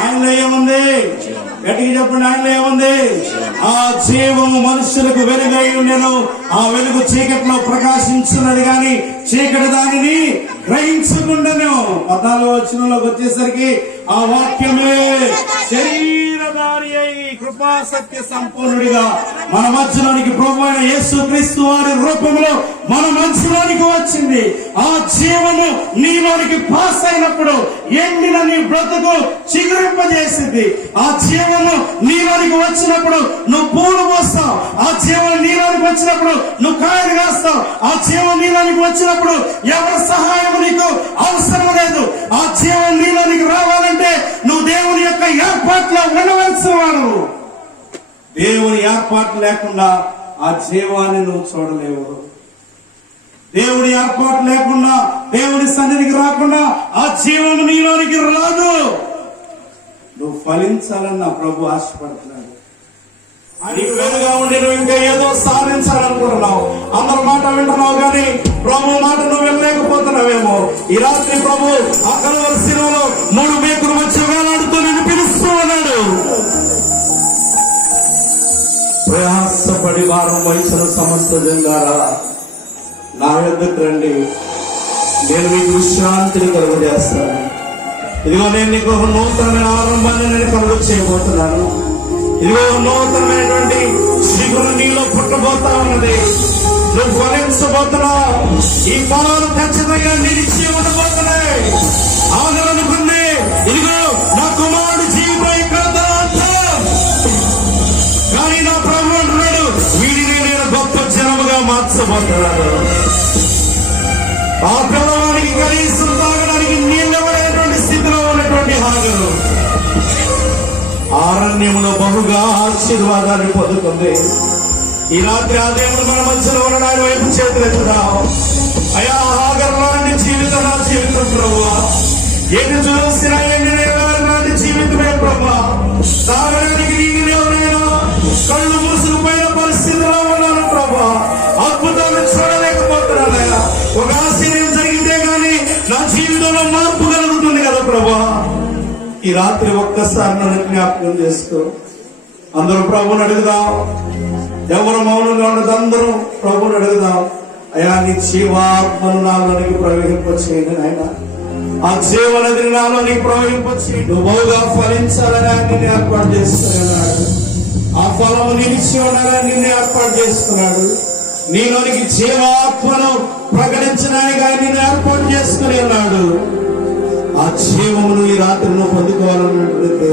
ఆయనలో ఏముంది? గట్టిగా చెప్పండి, ఆయనలో ఏముంది? ఆ జీవము మనుషులకు వెలుగై ఉండెను, ఆ వెలుగు చీకట్లో ప్రకాశించున్నది గాని చీకటి దానిని గ్రహించకుండాను. 14వ వచనంలోకి వచ్చేసరికి ఆ వాక్యమే శరీరధారి అయి కృపా సత్య సంపూర్ణుడిగా మన మధ్యలోనికి ప్రభు అయిన యేసు క్రీస్తు వారి రూపంలో మన మధ్యలోనికి వచ్చింది. ఆ జీవము నీలోనికి పాస్ అయినప్పుడు ఎండిన నీ బ్రతుకు చిగురింపజేసింది. ఆ జీవము నీలోనికి వచ్చినప్పుడు నువ్వు పూలు పోస్తావు. ఆ జీవం నీలోనికి వచ్చినప్పుడు నువ్వు కాయలు కాస్తావు. ఆ జీవం నీలోనికి వచ్చినప్పుడు ఎవరి సహాయం నీకు అవసరం లేదు. ఆ జీవం నీలోనికి రావాలంటే నువ్వు దేవుని యొక్క ఏర్పాట్లో ఉండవలసిన వాడు. దేవుని ఏర్పాటు లేకుండా ఆ జీవాన్ని నువ్వు చూడలేవు. దేవుని ఏర్పాటు లేకుండా దేవుని సన్నిధికి రాకుండా ఆ జీవం నీలోనికి రాదు. నువ్వు ఫలించాలని నా ప్రభు ఆశపడుతున్నాడు. నీకు వేరుగా ఉండి నువ్వు ఇంకా ఏదో సాధించాలనుకుంటున్నావు. అందరి మాట వింటున్నావు కానీ ప్రభు మాట నువ్వు వెళ్ళలేకపోతున్నావేమో. ఈ రాత్రి ప్రభు ఆ కలువరి శిలువలో 3 మేకులు వచ్చి వేలాడుతూ నిన్ను పిలుస్తూ ఉన్నాడు. ప్రయాసపడి భారం వహించిన సమస్త జంగారా నా యొద్దకు రండి, నేను మీకు విశ్రాంతిని కలుగజేస్తాను. ఇదిగో నేను నీకు ఒక నూతనమైన ఆరంభాన్ని నేను కలుగ చేయబోతున్నాను. ఇదిగో నూతనమైనటువంటి చిగురు నీలో పుట్టబోతా ఉన్నది. నువ్వు ఫలించబోతున్నావు. ఈ ఫలాలు ఖచ్చితంగా నిలిచి ఉండబోతున్నాయి. ఆదరణకుంది. ఇదిగో నా కుమారుడు జీవితం ఇక్కడ కానీ నా ప్రభు అంటున్నాడు, వీడిని నేను గొప్ప జనముగా మార్చబోతున్నాను. ఆ పిల్లవాడికి కనీసం తాగడానికి నీళ్ళవలేనటువంటి స్థితిలో ఉన్నటువంటి హాగరు అరణ్యంలో బహుగా ఆశీర్వాదాన్ని పొందుతుంది. ఈ రాత్రి ఆ దేవుడు మన మధ్యలో ఉండడానికి వైపు చేతులెత్తుదాం. అయా హాగర్ లాంటి జీవితం నా జీవితం ప్రభువా. ఎన్ని చూసినా ఎన్ని లాంటి జీవితమే ప్రభువా. తాగడానికి నీకు ఎవరైనా కళ్ళు మూసుకుపోయిన పరిస్థితిలో ఉన్నాను ప్రభువా. అద్భుతాన్ని చూడలేకపోతున్నానయ్యా. ఒక ఆశ్చర్యం జరిగితే గానీ నా జీవితంలో మార్పు కలుగుతుంది కదా ప్రభువా. ఈ రాత్రి ఒక్కసారి నన్ను జ్ఞాపకం చేసుకో. అందరూ ప్రభుని అడుగుదాం. ఎవరు మౌనంగా ఉండదు, అందరూ ప్రభుని అడుగుదాం. అయా నీ జీవాత్మను నాలోనికి ప్రవహింపచేయండి నాయన. ఆ జీవనదిని నాలోనికి ప్రవహింపచేయండి. నువ్వు బహుగా ఫలించాలని ఆయన నిన్ను ఏర్పాటు చేస్తున్నాడు. ఆ ఫలము నిలిచి ఉండాలని నిన్ను ఏర్పాటు చేస్తున్నాడు. నీలోనికి జీవాత్మను ప్రకటించడానికి ఆయన నిన్ను ఏర్పాటు చేసుకుని ఉన్నాడు. ఆ జీవమును ఈ రాత్రి నువ్వు పొందుకోవాలన్నట్లయితే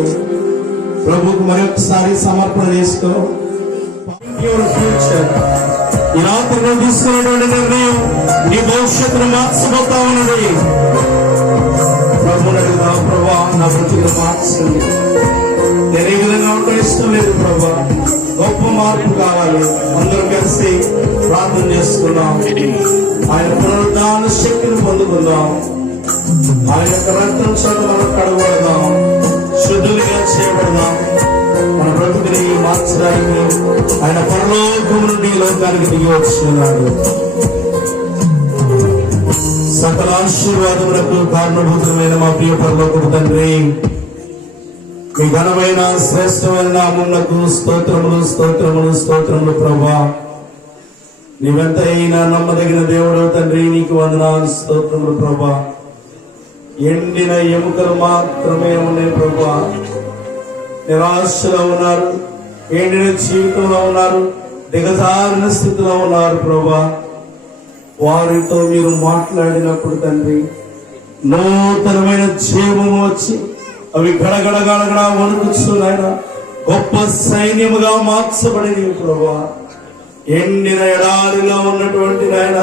ప్రభుకు మరొకసారి సమర్పణ చేసుకో. ఫ్యూచర్ ఈ రాత్రి నువ్వు తీసుకున్నటువంటి నిర్ణయం నీ భవిష్యత్తును మార్చబోతా ఉన్నది. ప్రభుని అడుగుదాం, ప్రభా నా బ్రతుకును మార్చండి. నేను ఈ విధంగా ఉండడం ఇష్టం లేదు ప్రభా, గొప్ప మార్పు కావాలి. అందరూ కలిసి ప్రార్థన చేసుకుందాం. ఆయన పునరుద్ధాన శక్తిని పొందుకుందాం. ఆయన యొక్క రక్తం చోట మనం కడగబడదాం, శుద్ధులుగా చేయబడదాం. మన బ్రతుకుని మార్చడానికి ఆయన పరలోకం నుండి లోకానికి దిగి వచ్చినాడు. సకల ఆశీర్వాదములకు కారణభూతమైన మా ప్రియ పరలోకపు తండ్రి, మీ ఘనమైన శ్రేష్టమైన నామమునకు స్తోత్రములు స్తోత్రములు స్తోత్రములు ప్రభా. నీవెంతైనా నమ్మదగిన దేవుడు తండ్రి, నీకు వందనాలు స్తోత్రములు ప్రభా. ఎండిన ఎముకలు మాత్రమే ఉన్నాయి ప్రభా. నిరాశలో ఉన్నారు, ఎండిన జీవితంలో ఉన్నారు, దిగజారిన స్థితిలో ఉన్నారు ప్రభా. వారితో మీరు మాట్లాడినప్పుడు తండ్రి నూతనమైన జీవము వచ్చి అవి గడగడ గడగడ వణుకుతున్నాయన గొప్ప సైన్యముగా మార్చబడి ప్రభువా ఎండిన ఎడారిలో ఉన్నటువంటి నాయన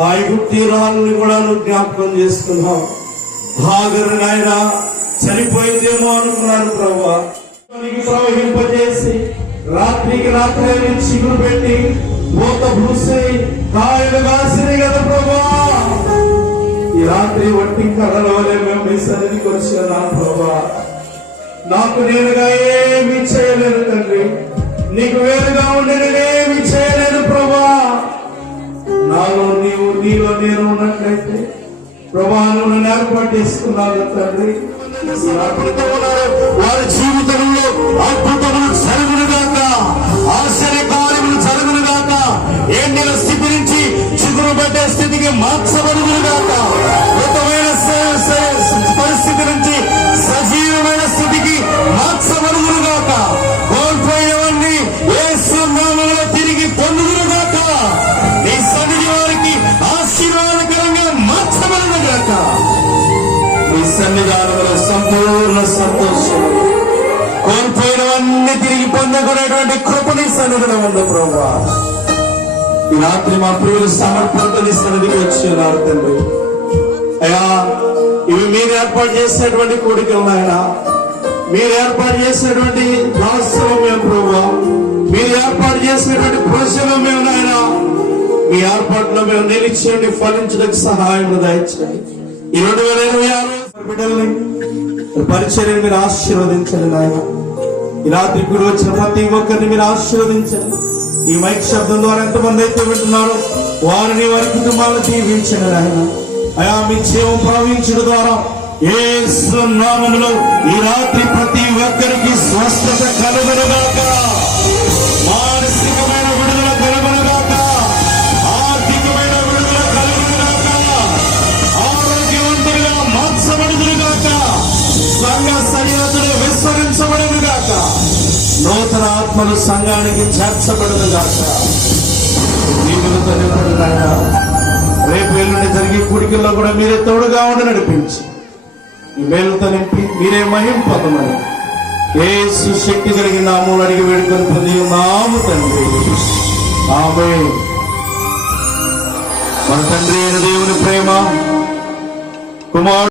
ఆ ఐగుప్తీయురాలని కూడా నువ్వు జ్ఞాపకం చేసుకున్నావు. హాగరు నాయన చనిపోయిందేమో అనుకున్నాను ప్రభువా, ప్రవహింపజేసి రాత్రికి రాత్రి చిగురు పెట్టి పూత పూసి కాయలు కాసినాయి కదా ప్రభువా. ఈ రాత్రి వట్టి కర్రల వలె మేము మీ సన్నిధికి వచ్చిన ప్రభువా, నాకు నేనుగా ఏమీ చేయలేను తండ్రి, నీకు వేరుగా ఉండి నేనేమి చేయలేను ప్రభా. నాలో నీవు నీలో నేను ఉన్నట్లయితే ప్రభా నువ్వు నన్ను ఏర్పాటు చేసుకున్నావు తండ్రి. వారి జీవితంలో అద్భుతములు జరుగును గాక, ఆశ్చర్య కార్యములు జరుగును గాక, ఎండిన స్థితి నుంచి చిగురు పట్టే స్థితికి మార్చబడును గాక, కృతమైన పరిస్థితి నుంచి సజీవమైన స్థితికి మార్చబడును గాక, కోల్పోయేవన్నీ యేసు నామములో తిరిగి పొందుదురు గాక, నీ సన్నిధి వారికి ఆశీర్వాదకరంగా మార్చబడును గాక. నీ సన్నిధానంలో సంపూర్ణ సంతోషం, కోల్పోయినవన్నీ తిరిగి పొందుకునేటువంటి కృప నీ సన్నిధిలో ఉంది ప్రభువా. ఈ రాత్రి మా ప్రియులు సమర్పణతో నీ సన్నిధికి వచ్చి ఉన్నారు తండ్రి. అయ్యా, ఇవి మీరు ఏర్పాటు చేసినటువంటి కోరికలు నాయన, మీరు ఏర్పాటు చేసినటువంటి వాస్తవం మేము ప్రభువా, మీరు ఏర్పాటు చేసినటువంటి ప్రజలు మేము నాయన, మీ ఏర్పాటులో మేము నిలిచేయండి, ఫలించడానికి సహాయం దయచేయండి. ఈ 2026 బిడ్డల్ని పరిచర్యను మీరు ఆశీర్వదించండి నాయన. ఈ రాత్రి కూడా వచ్చిన ప్రతి ఒక్కరిని మీరు ఆశీర్వదించండి. ఈ మైక్ శబ్దం ద్వారా ఎంతమంది అయితే వింటున్నారో వారిని వారి కుటుంబాలను దీవించండి నాయన. అయా, మీ జీవం ప్రవహించడం ద్వారా యేసు నామములో ఈ రాత్రి ప్రతి ఒక్కరికి స్వస్థత కలుగునుగాక, మానసికమైన విడుదల కలుగునుగాక, ఆర్థికమైన విడుదల కలుగునుగాక, ఆరోగ్యవంతులుగా మార్చబడుదురుగాక, సంఘ సరిహద్దులు విస్తరించబడునుగాక, నూతన ఆత్మలు సంఘానికి చేర్చబడునుగాక. రేపు ఎల్లుండి జరిగే కూడికల్లో కూడా మీరే తోడుగా ఉండి నడిపించి ఈ మేలుతో నింపి మీరే మహిమ పొందమని యేసు శక్తి కలిగిన నామములో అడిగి వేడుకొని పొంది ఉన్నాము తండ్రి, ఆమేన్. మన తండ్రి అయిన దేవుని ప్రేమ, కుమారుడు